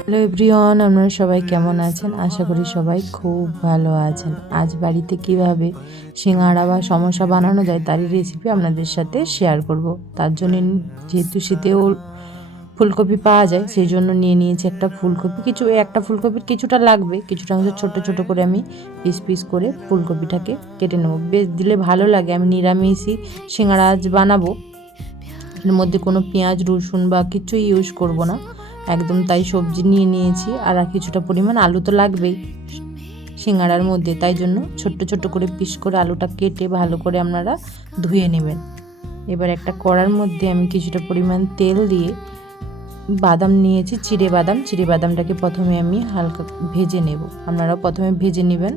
Hello everyone, আপনারা সবাই কেমন আছেন? আশা করি সবাই খুব ভালো আছেন। আজ বাড়িতে কিভাবে সিঙ্গাড়া বা সমোসা বানানো যায় তারই রেসিপি আপনাদের সাথে শেয়ার করব। তার জন্য যেহেতু শীতেও ফুলকপি পাওয়া যায়, সেই জন্য নিয়ে নিয়েছি একটা ফুলকপি। একটা ফুলকপির কিছুটা লাগবে, কিছুটা অংশ ছোট ছোট করে আমি পিস পিস করে ফুলকপিটাকে কেটে নেবো। বেশ দিলে ভালো লাগে। আমি নিরামিষই সিঙ্গাড়া আজ বানাবো, এর মধ্যে কোনো পেঁয়াজ রসুন বা কিছু ইউজ করব না একদম। তাই সবজি নিয়ে নিয়েছি, আর কিছুটা পরিমাণ আলু তো লাগবেই সিঙ্গাড়ার মধ্যে, তাই জন্য ছোট্ট ছোট্ট করে পিস করে আলুটা কেটে ভালো করে আপনারা ধুয়ে নেবেন। এবার একটা কড়ার মধ্যে আমি কিছুটা পরিমাণ তেল দিয়ে বাদাম নিয়েছি, চিড়ে বাদামটাকে প্রথমে আমি হালকা ভেজে নেব। আপনারাও প্রথমে ভেজে নেবেন।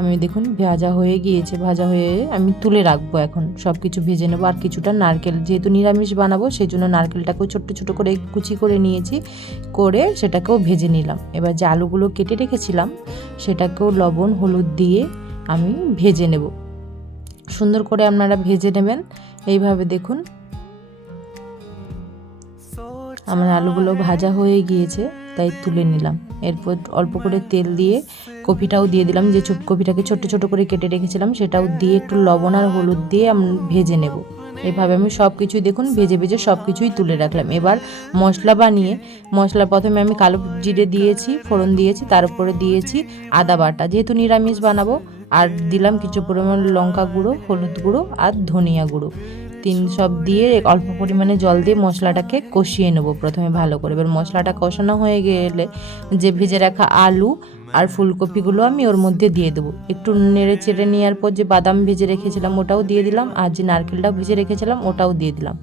আমি দেখুন ভাজা হয়ে গিয়েছে, ভাজা হয়ে আমি তুলে রাখবো। এখন সব কিছু ভেজে নেবো। আর কিছুটা নারকেল, যেহেতু নিরামিষ বানাবো সেই জন্য নারকেলটাকেও ছোট্ট ছোট করে কুচি করে নিয়েছি, করে সেটাকেও ভেজে নিলাম। এবার যে আলুগুলো কেটে রেখেছিলাম সেটাকেও লবণ হলুদ দিয়ে আমি ভেজে নেব। সুন্দর করে আপনারা ভেজে নেবেন এইভাবে। দেখুন আমার আলুগুলো ভাজা হয়ে গিয়েছে, তাই তুলে নিলাম। এরপর অল্প করে তেল দিয়ে কপিটাও দিয়ে দিলাম, যে কপিটাকে ছোট ছোট করে কেটে রেখেছিলাম সেটাও দিয়ে একটু লবণ আর হলুদ দিয়ে আমি ভেজে নেব। এভাবে আমি সব কিছুই দেখুন ভেজে ভেজে সব কিছুই তুলে রাখলাম। এবার মশলা প্রথমে আমি কালো জিরে দিয়েছি, ফোড়ন দিয়েছি, তার উপরে দিয়েছি আদা বাটা, যেহেতু নিরামিষ বানাবো। আর দিলাম কিছু পরিমাণ লঙ্কা গুঁড়ো, হলুদ গুঁড়ো আর ধনিয়া গুঁড়ো, সব দিয়ে অল্প পরিমাণে জল দিয়ে মশলাটাকে কষিয়ে নেবো প্রথমে ভালো করে। এবার মশলাটা কষানো হয়ে গেলে যে ভেজে রাখা আলু আর ফুলকপিগুলো আমি ওর মধ্যে দিয়ে দেবো। একটু নেড়ে চেড়ে নেওয়ার পর যে বাদাম ভেজে রেখেছিলাম ওটাও দিয়ে দিলাম, আর যে নারকেলটাও ভেজে রেখেছিলাম ওটাও দিয়ে দিলাম।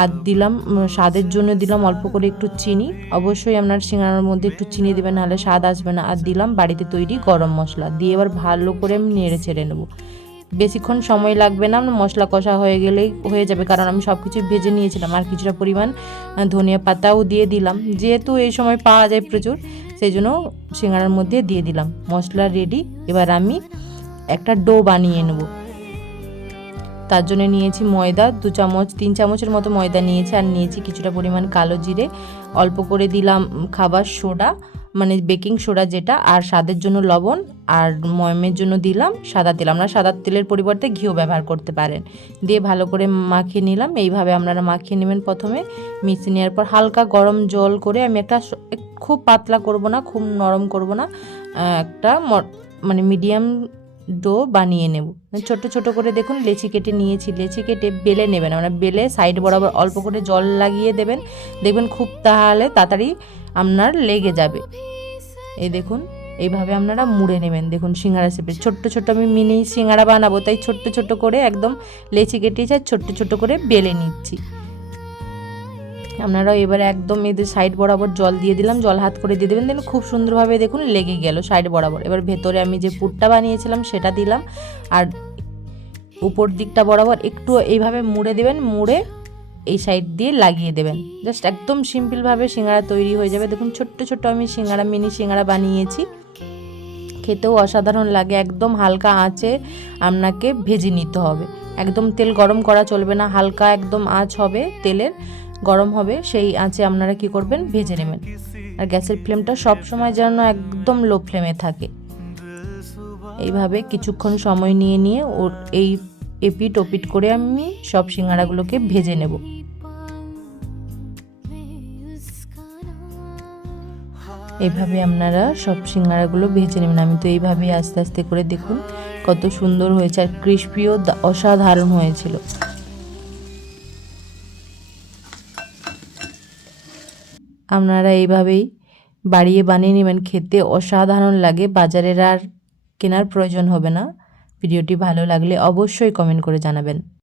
আর দিলাম স্বাদের জন্য দিলাম অল্প করে একটু চিনি। অবশ্যই আপনার সিঙ্গাড়ার মধ্যে একটু চিনি দেবেন, নাহলে স্বাদ আসবে না। আর দিলাম বাড়িতে তৈরি গরম মশলা দিয়ে এবার ভালো করে আমি নেড়ে চেড়ে নেবো। বেশিক্ষণ সময় লাগবে না, মশলা কষা হয়ে গেলেই হয়ে যাবে, কারণ আমি সব কিছু ভেজে নিয়েছিলাম। আর কিছুটা পরিমাণ ধনিয়া পাতাও দিয়ে দিলাম, যেহেতু এই সময় পাওয়া যায় প্রচুর, সেই জন্য সিঙ্গাড়ার মধ্যে দিয়ে দিলাম। মশলা রেডি। এবার আমি একটা ডো বানিয়ে নেব। তার জন্য নিয়েছি ময়দা 3 চামচের মতো ময়দা নিয়েছি, আর নিয়েছি কিছুটা পরিমাণ কালো জিরে, অল্প করে দিলাম খাবার সোডা মানে বেকিং সোডা যেটা, আর স্বাদের জন্য লবণ, আর ময়মের জন্য দিলাম সাদা তেল। আপনারা সাদা তেলের পরিবর্তে ঘিও ব্যবহার করতে পারেন। দিয়ে ভালো করে মাখিয়ে নিলাম। এইভাবে আপনারা মাখিয়ে নেবেন। প্রথমে মিশিয়ে নেওয়ার পর হালকা গরম জল করে আমি খুব পাতলা করব না, খুব নরম করব না, একটা মানে মিডিয়াম ডো বানিয়ে নেব। ছোট ছোট করে দেখুন লেচি কেটে নিয়েছি। লেচি কেটে বেলে নেবেন। আমরা বেলে সাইড বরাবর অল্প করে জল লাগিয়ে দেবেন, দেখবেন খুব তাহলে তাড়াতাড়ি আপনার লেগে যাবে। এই দেখুন এইভাবে আপনারা মুড়ে নেবেন। দেখুন সিঙ্গাড়া শেপে ছোট্ট ছোট্ট আমি মিনি সিঙ্গাড়া বানাবো, তাই ছোট্ট ছোট্ট করে একদম লেচি কেটেছি, ছোট্ট ছোট্ট করে বেলে নিচ্ছি। আপনারাও এবারে একদম এদের সাইড বরাবর জল দিয়ে দিলাম, জল হাত করে দিয়ে দেবেন। দেখুন খুব সুন্দরভাবে দেখুন লেগে গেল সাইড বরাবর। এবার ভেতরে আমি যে পুরটা বানিয়েছিলাম সেটা দিলাম, আর উপর দিকটা বরাবর একটু এইভাবে মুড়ে দেবেন, মুড়ে এই সাইড দিয়ে লাগিয়ে দেবেন। জাস্ট একদম সিম্পলভাবে সিঙ্গাড়া তৈরি হয়ে যাবে। দেখুন ছোট্ট ছোট্ট আমি মিনি সিঙ্গাড়া বানিয়েছি, খেতেও অসাধারণ লাগে। একদম হালকা আঁচে আপনাকে ভেজে নিতে হবে, একদম তেল গরম করা চলবে না, হালকা একদম আঁচ হবে, তেলের গরম হবে, সেই আঁচে আপনারা কি করবেন ভেজে নেবেন। আর গ্যাসের ফ্লেমটা সব সময় যেন একদম লো ফ্লেমে থাকে। এইভাবে কিছুক্ষণ সময় নিয়ে ওর এই এপিট ওপিট করে আমি সব সিঙ্গাড়াগুলোকে ভেজে নেব। এইভাবে আপনারা সব সিঙ্গাড়াগুলো ভেজে নেবেন। আমি তো এইভাবেই আস্তে আস্তে করে দেখুন কত সুন্দর হয়েছে, আর ক্রিস্পিও অসাধারণ হয়েছিল। আপনারা এইভাবেই বানিয়ে নেবেন, খেতে অসাধারণ লাগে। বাজারের আর কেনার প্রয়োজন হবে না। ভিডিওটি ভালো লাগলে অবশ্যই কমেন্ট করে জানাবেন।